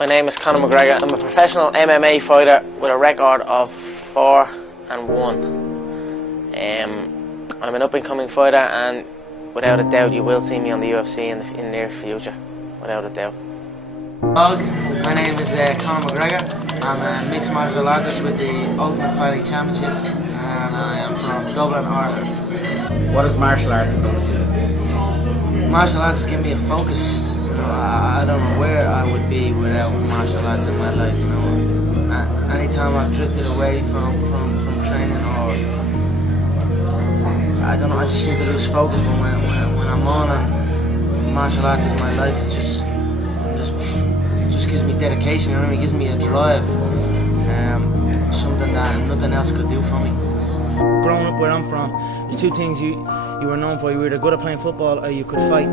My name is Conor McGregor. I'm a professional MMA fighter with a record of 4-1. I'm an up-and-coming fighter, and without a doubt you will see me on the UFC in the near future, without a doubt. My name is Conor McGregor. I'm a mixed martial artist with the Ultimate Fighting Championship, and I am from Dublin, Ireland. What has martial arts done for you? Martial arts has given me a focus. I don't know where I would be without martial arts in my life. Anytime I've drifted away from training, or I don't know, I just seem to lose focus. But when I'm on and martial arts is my life, it just gives me dedication. You know what I mean? It gives me a drive, something that nothing else could do for me. Growing up where I'm from, there's two things you were known for. You were either good at playing football or you could fight.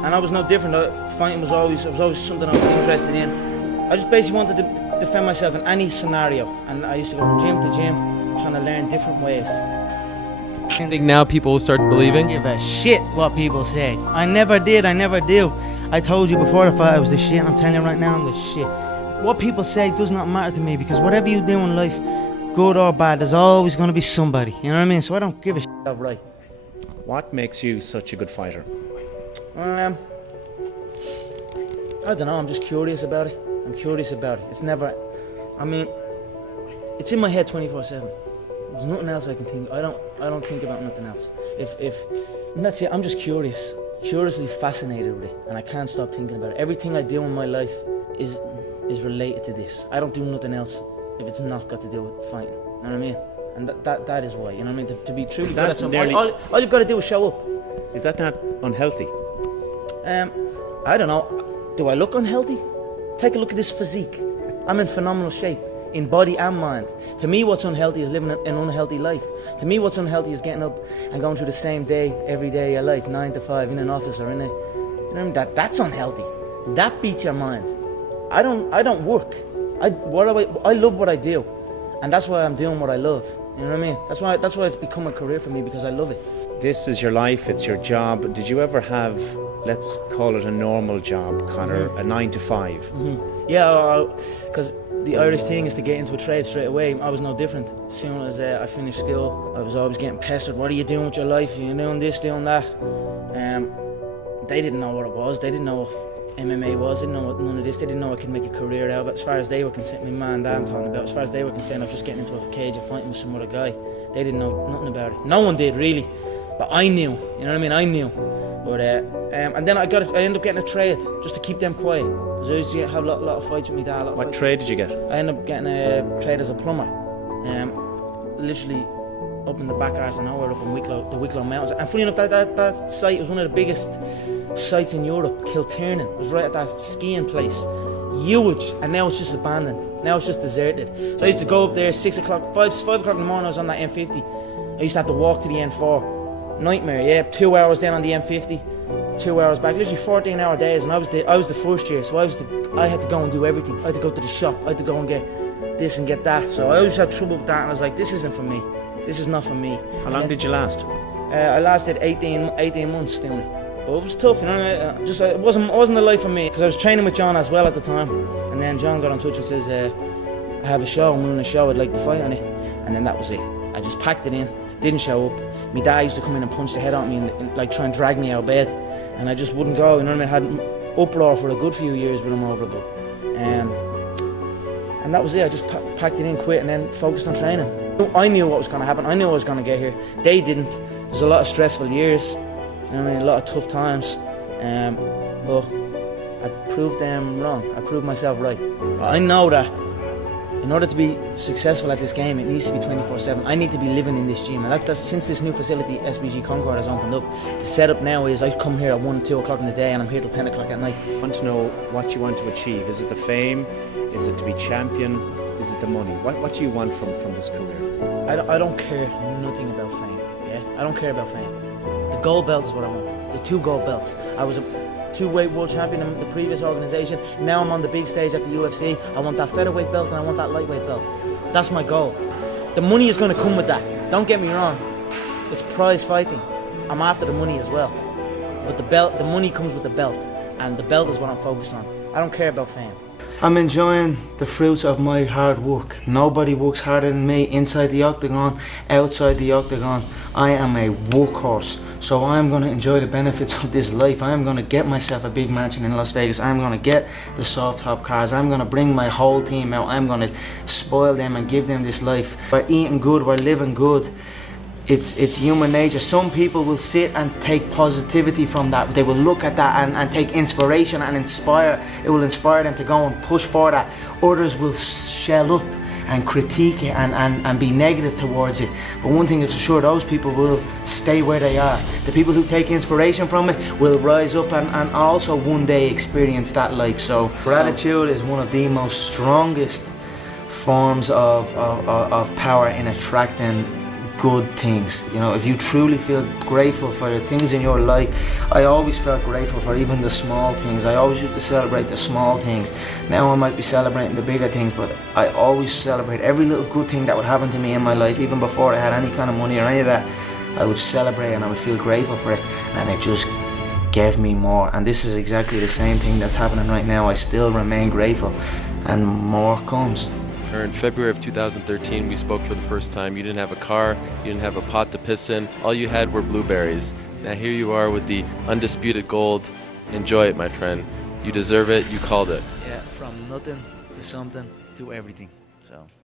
And I was no different. Fighting was always something I was interested in. I just basically wanted to defend myself in any scenario, and I used to go from gym to gym, trying to learn different ways. I think now people will start believing. Give a shit what people say. I never did. I never do. I told you before the fight I was the shit. I'm telling you right now, I'm the shit. What people say does not matter to me, because whatever you do in life, good or bad, there's always going to be somebody. You know what I mean? So I don't give a shit outright. What makes you such a good fighter? I don't know, I'm just curious about it. I'm curious about it. It's never, I mean, it's in my head 24/7. There's nothing else I can think. I don't think about nothing else. And that's it. I'm just curious, curiously fascinated with it, and I can't stop thinking about it. Everything I do in my life is related to this. I don't do nothing else if it's not got to do with fighting. You know what I mean? And that is why. You know what I mean? To be true, all you've got to do is show up. Is that not unhealthy? I don't know. Do I look unhealthy? Take a look at this physique. I'm in phenomenal shape, in body and mind. To me, what's unhealthy is living an unhealthy life. To me, what's unhealthy is getting up and going through the same day every day of your life, 9 to 5, in an office or in a, you know, that's unhealthy. That beats your mind. I don't work. I love what I do, and that's why I'm doing what I love. You know what I mean? That's why it's become a career for me, because I love it. This is your life, it's your job. Did you ever have, let's call it a normal job, Conor, a 9 to 5? Mm-hmm. Yeah, because the Irish thing is to get into a trade straight away. I was no different. As soon as I finished school, I was always getting pestered. What are you doing with your life? You're doing this, doing that. They didn't know what it was. They didn't know what MMA was. They didn't know what none of this. They didn't know I could make a career out of it. As far as they were concerned, my man and dad I'm talking about, as far as they were concerned, I was just getting into a cage and fighting with some other guy. They didn't know nothing about it. No one did, really. But I knew, you know what I mean? I knew. But and then I ended up getting a trade just to keep them quiet. Because I used to have a lot of fights with my dad. What trade did you get? I ended up getting a trade as a plumber. Literally up in the back arse of nowhere, up in the Wicklow Mountains. And funny enough, that site was one of the biggest sites in Europe. Kilternan. It was right at that skiing place. Huge. And now it's just abandoned. Now it's just deserted. So I used to go up there 6 o'clock, 5 o'clock in the morning. I was on that M50. I used to have to walk to the N4. Nightmare, yeah. 2 hours down on the M50, 2 hours back. Literally 14-hour days, and I was the first year, so I had to go and do everything. I had to go to the shop. I had to go and get this and get that. So I always had trouble with that, and I was like, this isn't for me. This is not for me. How long did you last? I lasted 18 months doing it. But it was tough, you know. It wasn't the life for me, because I was training with John as well at the time, and then John got in touch and says, I have a show. I'm running a show. I'd like to fight on it, and then that was it. I just packed it in. Didn't show up. My dad used to come in and punch the head out of me and like try and drag me out of bed, and I just wouldn't go. You know what I mean? I had uproar for a good few years with him over it, and that was it. I just packed it in, quit, and then focused on training. I knew what was going to happen. I knew I was going to get here. They didn't. There was a lot of stressful years. You know what I mean? A lot of tough times, but I proved them wrong. I proved myself right. But I know that in order to be successful at this game, it needs to be 24/7. I need to be living in this gym, and that's since this new facility, SBG Concord, has opened up. The setup now is I come here at 1 and 2 o'clock in the day, and I'm here till 10 o'clock at night. I want to know what you want to achieve. Is it the fame? Is it to be champion? Is it the money? What do you want from this career? I don't care nothing about fame. Yeah, I don't care about fame. The gold belt is what I want. The 2 gold belts. I was a 2-weight world champion in the previous organisation. Now I'm on the big stage at the UFC. I want that featherweight belt and I want that lightweight belt. That's my goal. The money is going to come with that. Don't get me wrong. It's prize fighting. I'm after the money as well. But the money comes with the belt, and the belt is what I'm focused on. I don't care about fame. I'm enjoying the fruits of my hard work. Nobody works harder than me inside the octagon, outside the octagon. I am a workhorse, so I'm going to enjoy the benefits of this life. I'm going to get myself a big mansion in Las Vegas. I'm going to get the soft top cars. I'm going to bring my whole team out. I'm going to spoil them and give them this life. We're eating good, we're living good. It's human nature. Some people will sit and take positivity from that. They will look at that and take inspiration and inspire. It will inspire them to go and push for that. Others will shell up and critique it and be negative towards it. But one thing is for sure, those people will stay where they are. The people who take inspiration from it will rise up and also one day experience that life. So gratitude is one of the most strongest forms of power in attracting good things. You know, if you truly feel grateful for the things in your life, I always felt grateful for even the small things. I always used to celebrate the small things. Now I might be celebrating the bigger things, but I always celebrate every little good thing that would happen to me in my life. Even before I had any kind of money or any of that, I would celebrate and I would feel grateful for it, and it just gave me more. And this is exactly the same thing that's happening right now. I still remain grateful, and more comes. In February of 2013, we spoke for the first time. You didn't have a car, you didn't have a pot to piss in. All you had were blueberries. Now here you are with the undisputed gold. Enjoy it, my friend. You deserve it. You called it. Yeah, from nothing to something to everything. So.